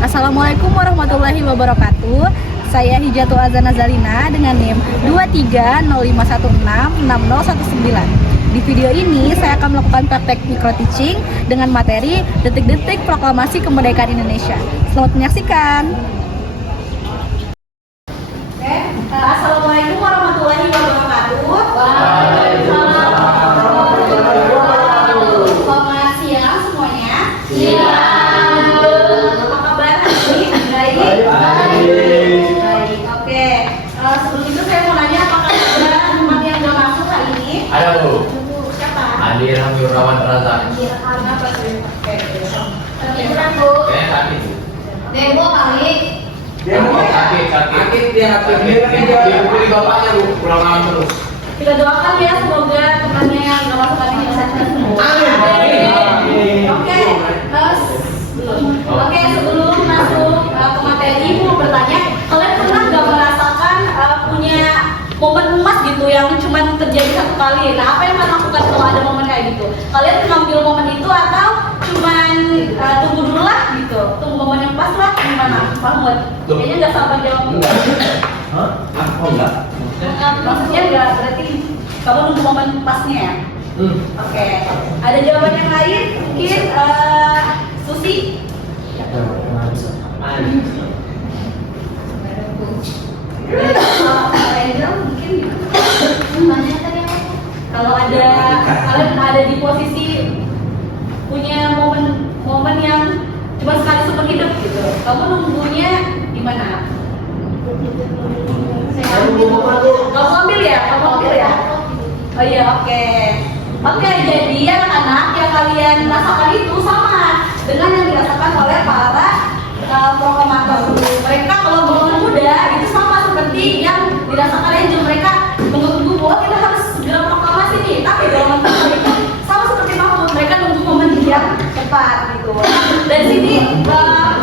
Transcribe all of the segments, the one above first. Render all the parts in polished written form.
Assalamualaikum warahmatullahi wabarakatuh. Saya Hijatul Azana Zalina dengan NIM 2305166019. Di video ini saya akan melakukan praktek micro teaching dengan materi detik-detik proklamasi kemerdekaan Indonesia. Selamat menyaksikan. Assalamualaikum warahmatullahi wabarakatuh. Waalaikumsalam warahmatullahi wabarakatuh. Selamat siang semuanya. Siang. Apa kabar hari ini? Baik. Oke. Sebelum itu saya mau nanya apakah ada teman yang udah masuk hari ini? Ada, Bu. Siapa? Andi Ramyurawan Raza. Kenapa sih? Oke. Bu. Kaki. Demo kali. Kaki dia pilih bapaknya, Bu. Pulang malam terus. Kita doakan ya semoga temannya yang nggak masuk hari ini sehat semua. Oke, sebelum masuk ke materi, mau bertanya, kalian pernah nggak merasakan punya momen emas gitu yang cuma terjadi satu kali? Nah, apa yang kalian lakukan kalau ada momen kayak gitu? Kalian mengambil momen itu atau cuman tunggu dulu lah gitu? Tunggu momen yang pas lah, gimana? Mahmud? Kayaknya nggak sabar jawab. Hah? Aku enggak. Maksudnya nggak, berarti kamu nunggu momen pasnya ya? Oke. Ada jawaban yang lain? Mungkin Susi? Angel mungkin kalau ada kalian ada di posisi punya momen yang cuma sekali seumur hidup gitu, kamu nunggunya gimana? Kamu ambil ya? Oh iya, oke. Jadi anak-anak yang kalian rasakan itu sama dengan yang dirasakan oleh para proklamator. Mereka kalau bangun muda itu sama seperti yang dirasakan Angel. Mereka menunggu bahwa kita harus segera proklamasi nih. Tapi dalam konteks itu sama seperti Mahmud, mereka nunggu momen yang tepat gitu. Dan sini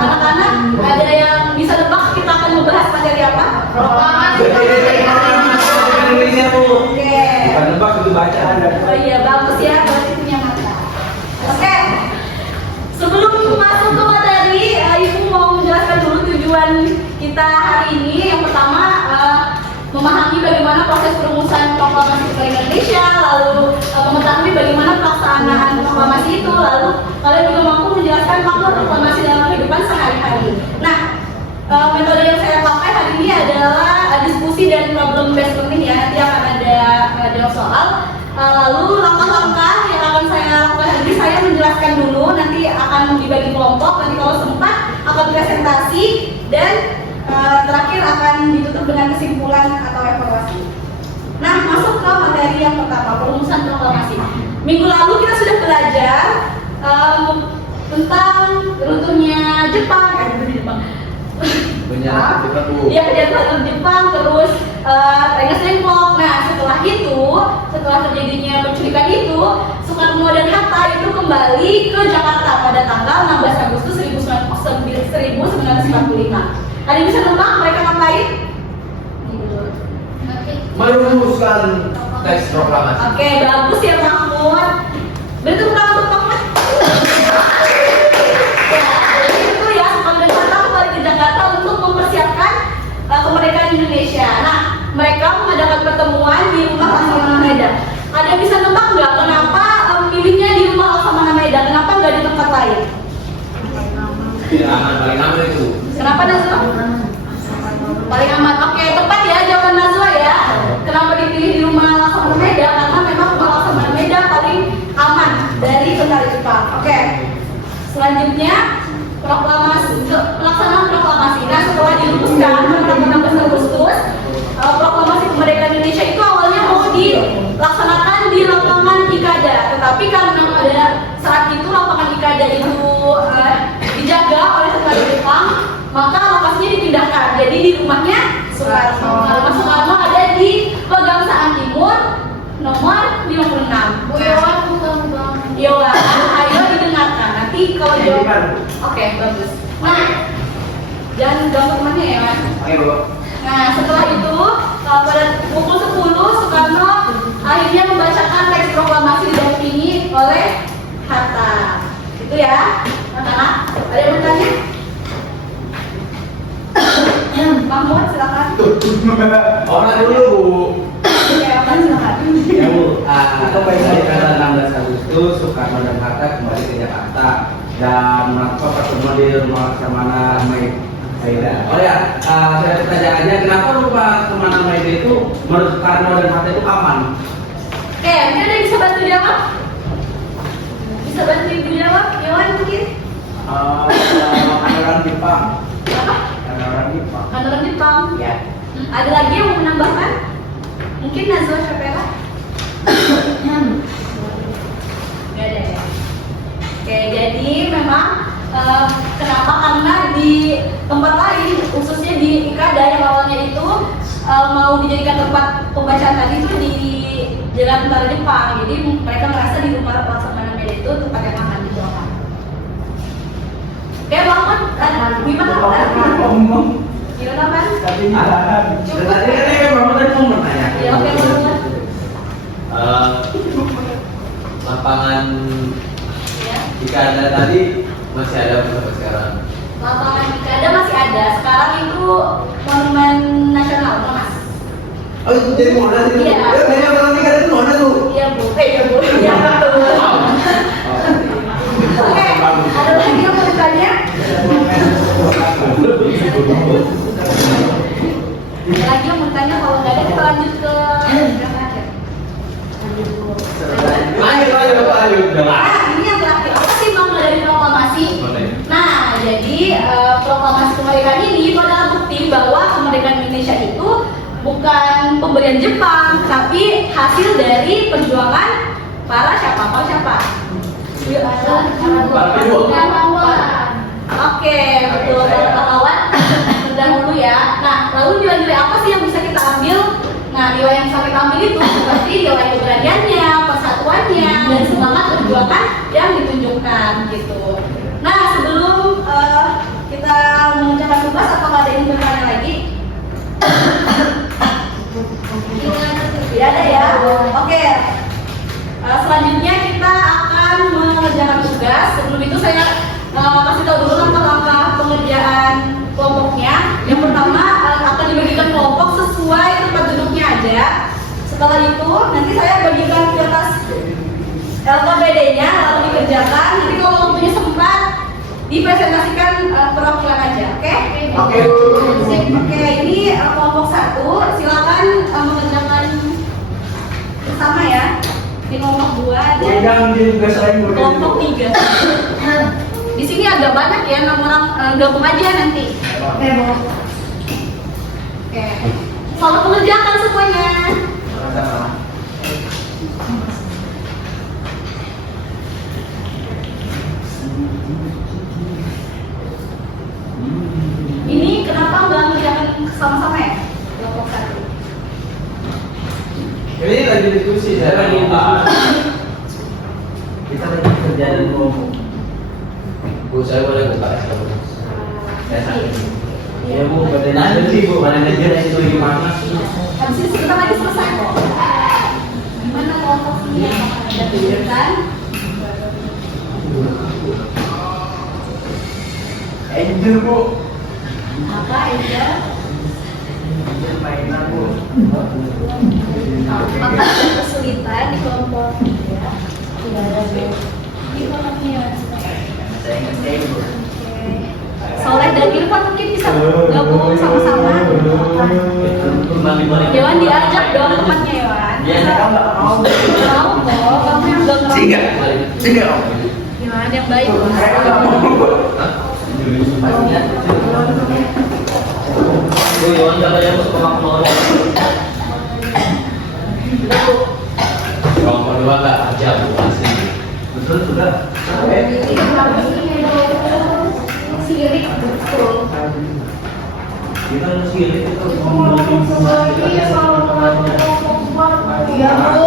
anak-anak ada yang bisa nebak kita akan membahas materi apa? Proklamasi. Oke. Nebak itu bacaan. Oh iya, bagus ya, berarti punya mata. Oke. Sebelum masuk ke materi, Ibu mau menjelaskan dulu tujuan kita hari ini. Yang pertama, memahami bagaimana proses perumusan proklamasi kemerdekaan Indonesia, lalu mengetahui bagaimana pelaksanaan proklamasi itu, lalu kalian juga mampu menjelaskan makna proklamasi dalam kehidupan sehari-hari. Nah, metode yang saya pakai hari ini adalah diskusi dan problem based learning ya. Nanti akan ada jawab soal. Lalu langkah-langkah yang akan saya lakukan hari ini, saya menjelaskan dulu, nanti akan dibagi kelompok, nanti kalau sempat akan presentasi, dan terakhir akan ditutup dengan kesimpulan atau evaluasi. Nah, masuk ke materi yang pertama, perumusan proklamasi. Minggu lalu kita sudah belajar tentang runtuhnya Jepang, Iya, kejahatan Jepang, terus Rengas Dengklok. Nah, setelah terjadinya penculikan itu, Soekarno dan Hatta itu kembali ke Jakarta pada tanggal 16 Agustus 1945. Ada yang bisa nebak mereka ngapain? Merumuskan teks proklamasi. Oke, bagus ya Mahmud. Berarti untuk Mahmud. Itu ya, Soekarno dan Hatta kembali ke Jakarta untuk mempersiapkan kemerdekaan Indonesia. Nah, mereka mengadakan pertemuan di rumah Laksamana Medan. Ada yang bisa nebak nggak kenapa memilihnya di rumah Laksamana Medan? Kenapa nggak di tempat lain? Paling aman itu. Kenapa Nazwa? Paling aman. Oke, tepat ya jawaban Nazwa ya. Kenapa dipilih di rumah Laksamana Medan? Karena memang rumah Laksamana Medan paling aman dari tentara Jepang. Oke. Selanjutnya pelaksanaan proklamasi. Nah, setelah dirumuskan pada 16 Agustus, proklamasi kemerdekaan Indonesia itu awalnya mau dilaksanakan di lapangan Ikada, tetapi karena pada saat itu lapangan Ikada itu dijaga oleh tentara Jepang, maka lokasinya dipindahkan. Jadi di rumahnya Soekarno. Rumah Soekarno ada di Pegangsaan Timur nomor 56. Bu Yowan, bukan Bang. Yowan, ayo didengarkan. Nanti kalau jawab. Oke, bagus. Nah, jangan ganggu temannya ya, Mas. Oke, Bu. Nah, setelah itu pada pukul 10 Soekarno akhirnya membacakan teks proklamasi didampingi ya. Nah, ada yang bertanya? Mahmud, silakan. Orang dulu Bu. Oke, Ahmad, silakan. Ya Bu, pada tanggal 16 Agustus Soekarno dan Hatta kembali ke Jakarta dan melakukan pertemuan di rumah Laksamana Maida. Oh ya, saya bertanya aja kenapa rumah Laksamana Maida itu menurut Soekarno dan Hatta itu aman? Oke, mungkin ada yang bisa bantu jawab? Bisa bantu ibu jawab? Yawan mungkin? Ada orang Jepang. Apa? Ada orang Jepang. Kantoran Jepang. Ya. Ada lagi yang mau menambahkan? Mungkin Nazwa Syapela? Gak ada ya? Oke, jadi memang kenapa? Karena di tempat lain, khususnya di Ikada yang awalnya itu mau dijadikan tempat pembacaan tadi itu di Jalan Tentara Jepang. Jadi mereka merasa di rumah Laksamana Maida itu tempat yang aman di Jawa. Oke, Mahmud, gimana? Gimana, Mas? Tadi kan Bapak tadi mau bertanya. Ya, oke, Mahmud. Lapangan Ya. jika ada tadi masih ada sampai sekarang. Lapangan Ikada masih ada. Sekarang itu Monumen Nasional, Mas. Oh itu jadi mana sih? Iya. Ya, banyak orang tinggal itu mana tuh? Iya, Bu. Iya, Bu. Iya, betul. Oke, ada lagi yang mau ditanya? Ada lagi yang mau ditanya? Kalau nggak ada, kita lanjut ke yang terakhir. Lanjut. Nah, ini yang terakhir. Apa sih makna dari proklamasi? Nah, jadi proklamasi kemerdekaan ini adalah bukti bahwa kemerdekaan Indonesia itu bukan pemberian Jepang, tapi hasil dari perjuangan para siapa? Oke, betul, para pahlawan terdahulu ya. Nah, lalu nilai-nilai apa sih yang bisa kita ambil? Nah, nilai yang bisa kita ambil itu seperti nilai keberaniannya, persatuannya, dan semangat perjuangan yang ditunjukkan gitu. Nah, sebelum kita mengerjakan tugas, apakah ada yang bertanya lagi? Tidak ada ya? Oke. Selanjutnya kita akan mengerjakan tugas. Sebelum itu saya kasih tahu dulu langkah-langkah pengerjaan kelompoknya. Yang pertama akan dibagikan kelompok sesuai tempat duduknya aja. Setelah itu nanti saya bagikan kertas LKPD-nya lalu dikerjakan. Nanti kalau waktunya sempat dipresentasikan perwakilan aja, oke? Oke. Oke, ini kelompok 1. Silakan mengerjakan bersama ya. Di kelompok 2 dan Jangan juga selain kelompok 3. Di sini agak banyak ya, 6 orang gabung aja nanti. Oke, Bu. Oke. Selamat mengerjakan semuanya. Ini kenapa nggak mengerjakan sama-sama ya? Kelompok 1. Ini lagi diskusi, saya lagi kita lagi kerja dan kelompok. Bu, saya boleh buka SKB? Saya sakit. Ya Bu, badan aja sih Bu, badan aja itu gimana? Habis ini sebentar lagi selesai kok. Gimana kelompok ini? Ada tunjukkan? Angel Bu. Apa Angel? Angel mainan Bu. Maka ada kesulitan di kelompok ya. Tidak ada di kelompoknya. Saya ingat saya Bu. Soleh dan Irfan mungkin bisa gabung sama-sama. Dewan diajak dong tempatnya Dewan. Iya, Kamu nggak mau? Mau kok, kamu yang udah Sehingga, sehingga Om. Gimana yang baik? Saya nggak mau. Bu, Iwan kata yang masuk ke makmur. Kelompok 2 nggak aja Bu, asli. Betul sudah. Sirik betul. Kita harus sirik itu Ya Bu,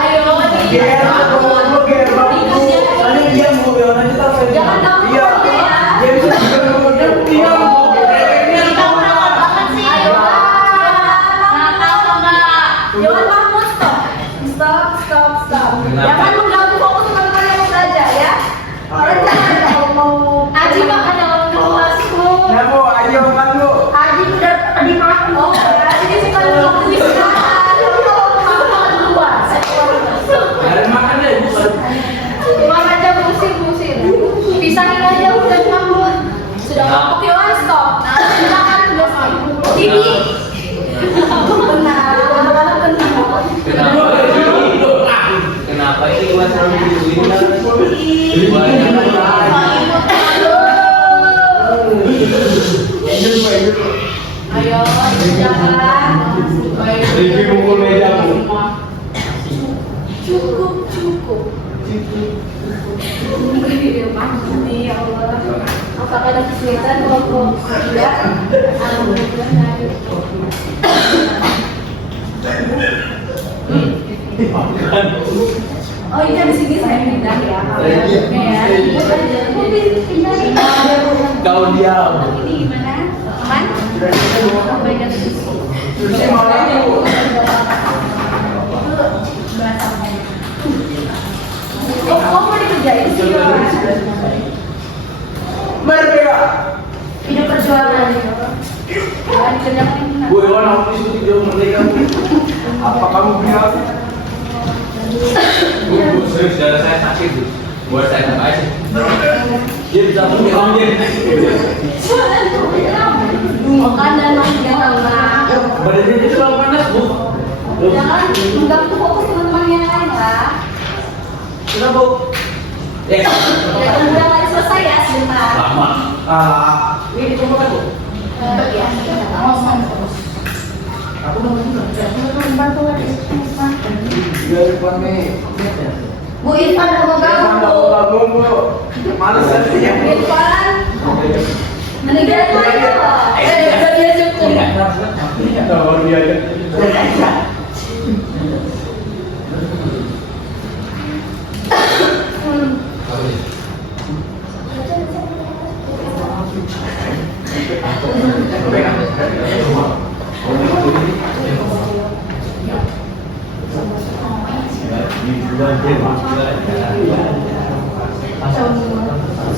ayo jangan kamu ya. Jangan Mahmud, stop. Jangan mengganggu fokus teman-teman yang mau belajar ya. Kalau jangan kelas orang ini. Ayo, jangan. Review mukul meja. Cukup. Nih, ya Allah. Apakah ada kesulitan kalau tidak? Alhamdulillah. Oh iya di sini saya pindah ya. Kau diam. Ini gimana? Aman? Baik ada di sini. Oh, mau dikerjain sih? Merdeka. Hidup perjuangan. Dikerjakan. Bu Iwan, aku disuruh tidur merdeka. Apa kamu bilang? Bu, serius darah saya sakit bu. Buat saya apa aja? Dia bisa mengambil. Makan dan makan lah. Badannya dia selalu panas bu. Jangan mengganggu fokus teman-teman yang lain lah. Kenapa bu? Ya, tunggu yang lain selesai ya sebentar. Lama. Ini coba kan bu? Ya, terus. Aku mau Bantu lagi. biar Irfan nih. Bu Irfan mau gabung. Males ya. Irfan, meninggal lagi loh. Udah dia cukup. Tahu dia aja.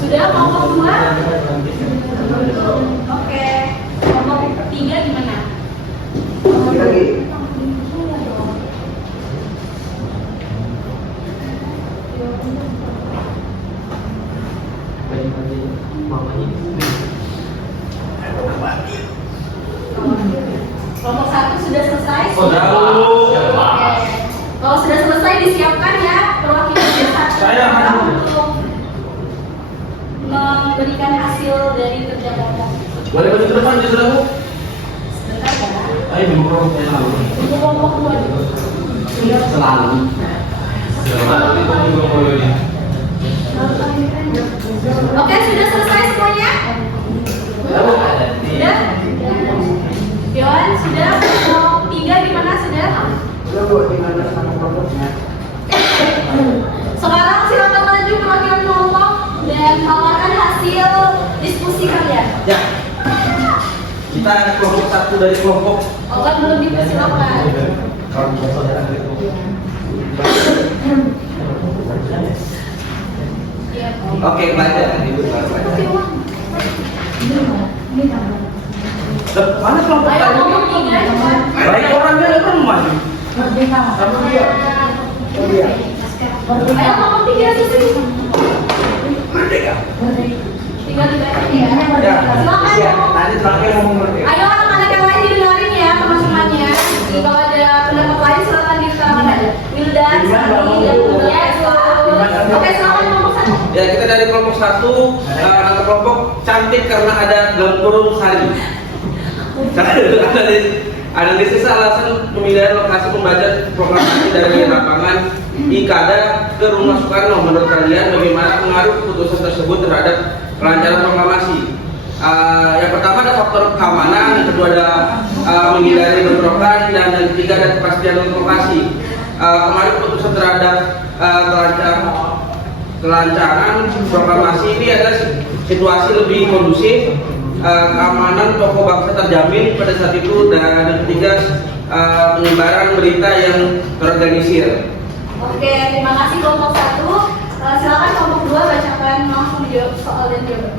Sudah kelompok 2? Oke. Kelompok 3 gimana? Kelompok 1 sudah selesai? Sudah. Oke. Kalau sudah selesai disiapkan ya perwakilan satu Saya. untuk memberikan hasil dari kerja kelompok. Boleh baju ke depan sudah bu? Sebentar ya. Ayo memang selalu. Untuk kelompok 2 dulu. Selalu. Oke, sudah selesai semuanya? Sudah? Yohan, sudah? Kelompok 3 gimana sudah? Sudah bu, gimana sama kelompoknya? Sekarang silakan maju perwakilan kelompok dan tawarkan hasil diskusi kalian. Ya. Kita kelompok satu dari kelompok. Oh kan belum dipersilakan. Iya. Oke, baca. Ibu baca. Mana kelompok Ayo tadi? kelompok 3 cepat. Baik orangnya kan maju. Sama dia. Oh dia. Ayo kelompok 3 sisi. Merdeka. Tinggal dibaca ya. Ya. Silakan Ya. kelompok. Nanti terakhir ngomong merdeka. Ayo anak-anak yang lain didengarin ya teman-temannya. Kalau ada pendapat lain silakan diutarakan aja. Wildan, Sani, dan Oke, silakan kelompok 1. Ya, kita dari kelompok 1, nama kelompok cantik karena ada dalam kurung Sari. Analisis alasan pemindahan lokasi pembaca proklamasi dari lapangan Ikada ke Rumah Soekarno. Menurut kalian bagaimana pengaruh keputusan tersebut terhadap kelancaran proklamasi? Yang pertama ada faktor keamanan, yang kedua ada menghindari bentrokan, dan yang ketiga ada kepastian lokasi. Kemarin keputusan terhadap kelancaran proklamasi ini adalah situasi lebih kondusif, keamanan tokoh bangsa terjamin pada saat itu, dan yang ketiga penyebaran berita yang terorganisir. Oke, terima kasih kelompok 1. Silakan kelompok 2 bacakan langsung jawab soal dan jawaban.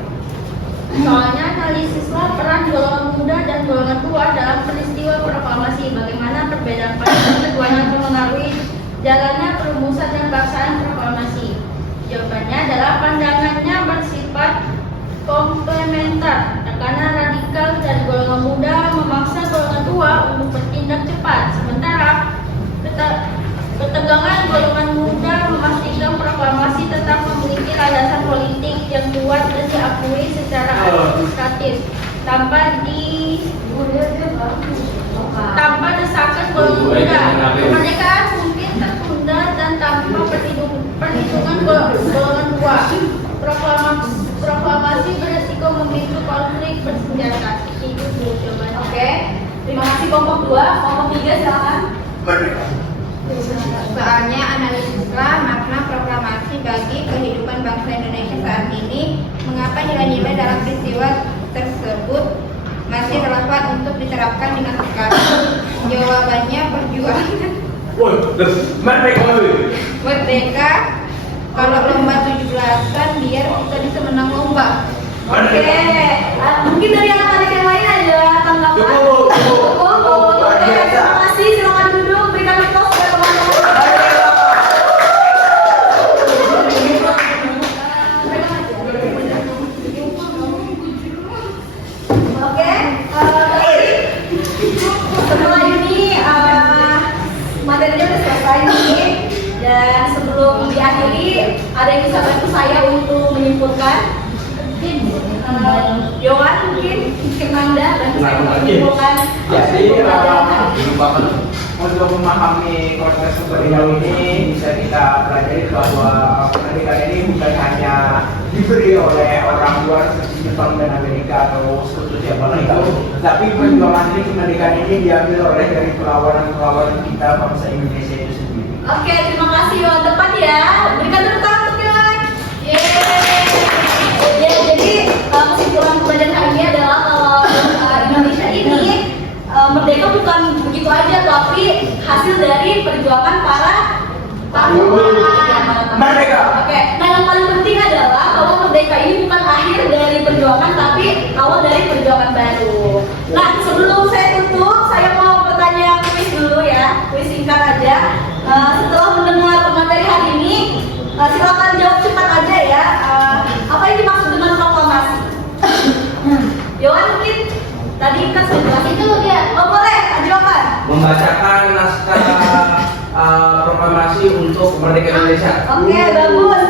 Soalnya analisislah peran golongan muda dan golongan tua dalam peristiwa proklamasi. Bagaimana perbedaan pandangan keduanya mempengaruhi jalannya perumusan dan pelaksanaan proklamasi? Jawabannya adalah pandangannya bersifat komplementer. Tekanan radikal dari golongan muda memaksa golongan tua untuk bertindak cepat, sementara ketegangan golongan muda memastikan diakui secara administratif tanpa desakan golongan muda. Kemerdekaan mungkin tertunda dan tanpa perhitungan golongan dua. Proklamasi beresiko memicu konflik bersenjata. Itu dulu jawabannya. Oke, terima kasih kelompok 2. Kelompok 3 silakan. Soalnya analisislah makna proklamasi bagi kehidupan bangsa Indonesia saat ini. Mengapa nilai-nilai dalam peristiwa tersebut masih relevan untuk diterapkan dengan sekarang? Jawabannya perjuangan merdeka. Kalau lomba 17-an biar kita bisa menang lomba. Oke, mungkin dari anak-anak yang lain ada tanggapan? Cukup. Oke, terima kasih. Silakan duduk. Berikan aplaus kepada teman-teman. Oke, setelah ini materinya sudah selesai nih. Dan sebelum diakhiri, ada yang bisa bantu saya untuk menyimpulkan? Yohan mungkin, Manda bantu saya untuk menyimpulkan. Jadi untuk memahami konteks kemerdekaan ini bisa kita pelajari bahwa kemerdekaan ini bukan hanya diberi oleh orang luar seperti Jepang dan Amerika atau sekutu siapa lagi, tapi perjuangan ini kemerdekaan ini diambil oleh dari perlawanan kita bangsa Indonesia itu sendiri. Oke, terima kasih Yohan. Tepat ya. Berikan tepuk tangan untuk Yohan. Ya, jadi kesimpulan pembelajaran hari ini adalah kalau Indonesia ini merdeka bukan begitu aja, tapi hasil dari perjuangan para Merdeka. Oke, nah yang paling penting adalah bahwa merdeka ini bukan akhir dari perjuangan, tapi awal dari perjuangan baru. Nah, sebelum saya tutup, saya mau bertanya kuis dulu ya, kuis singkat aja. Setelah mendengar materi hari ini, silakan jawab cepat aja ya. Apa yang dimaksud dengan proklamasi? Yohan mungkin tadi kan sudah itu ya. Oh boleh, ajukan. Membacakan naskah proklamasi untuk kemerdekaan Indonesia. Oke, bagus.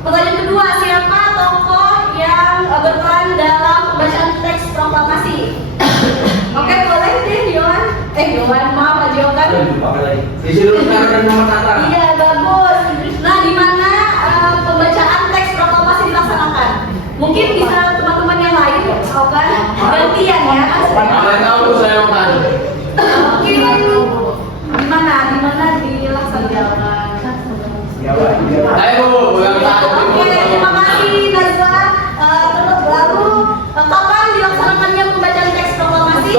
Pertanyaan kedua, siapa tokoh yang berperan dalam pembacaan teks proklamasi? Oke, boleh deh, Yohan. Yohan, maaf, Yohan. Disuruh sekarang nomor kata. Iya, bagus. Nah, di mana pembacaan teks proklamasi dilaksanakan? Mungkin bisa teman-teman yang lain, kan? Gantian ya. Kalian tahu saya mau tanya. Mungkin di mana dilaksanakan? Ayo bukan tahu. Oke, terima kasih Nazwa. Terus baru kapan dilaksanakannya pembacaan teks proklamasi?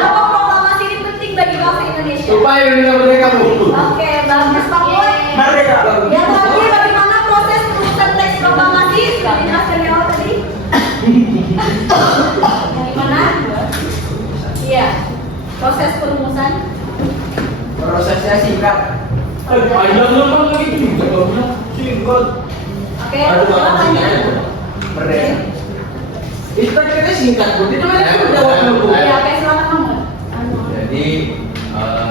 Kenapa proklamasi ini penting bagi bangsa Indonesia? Supaya Indonesia merdeka, Bu. Oke, bagus Pak Boy. Merdeka. Yang terakhir, bagaimana proses perumusan teks proklamasi? Sudah dijelaskan di awal tadi. Bagaimana? Iya, proses perumusan. Prosesnya singkat. Oke, silakan ya. Merdeka. Itu kan kita singkat, Bu. Itu kan Iya, oke, silakan Mahmud. Jadi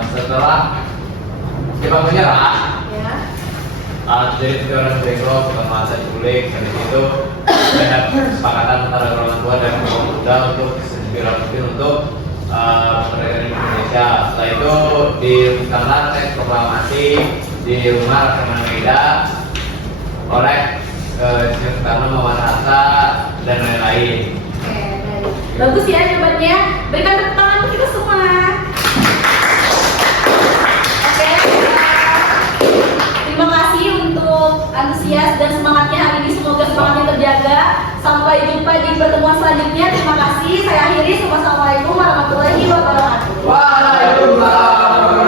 setelah Jepang menyerah, Ya. jadi orang Beko bukan masa culik dan itu ada kesepakatan antara orang tua dan orang muda untuk disesuaikan untuk kemerdekaan Indonesia. Setelah itu dirumuskanlah teks proklamasi di rumah Laksamana Meida oleh Soekarno, Muhammad Hatta dan lain-lain. Oke, baik. Bagus ya jawabannya. Berikan tepuk tangan untuk kita semua. Oke, terima kasih untuk antusias dan semangatnya hari ini. Semoga semangatnya terjaga. Sampai jumpa di pertemuan selanjutnya. Terima kasih. Saya akhiri. Wassalamualaikum warahmatullahi wabarakatuh. Waalaikumsalam.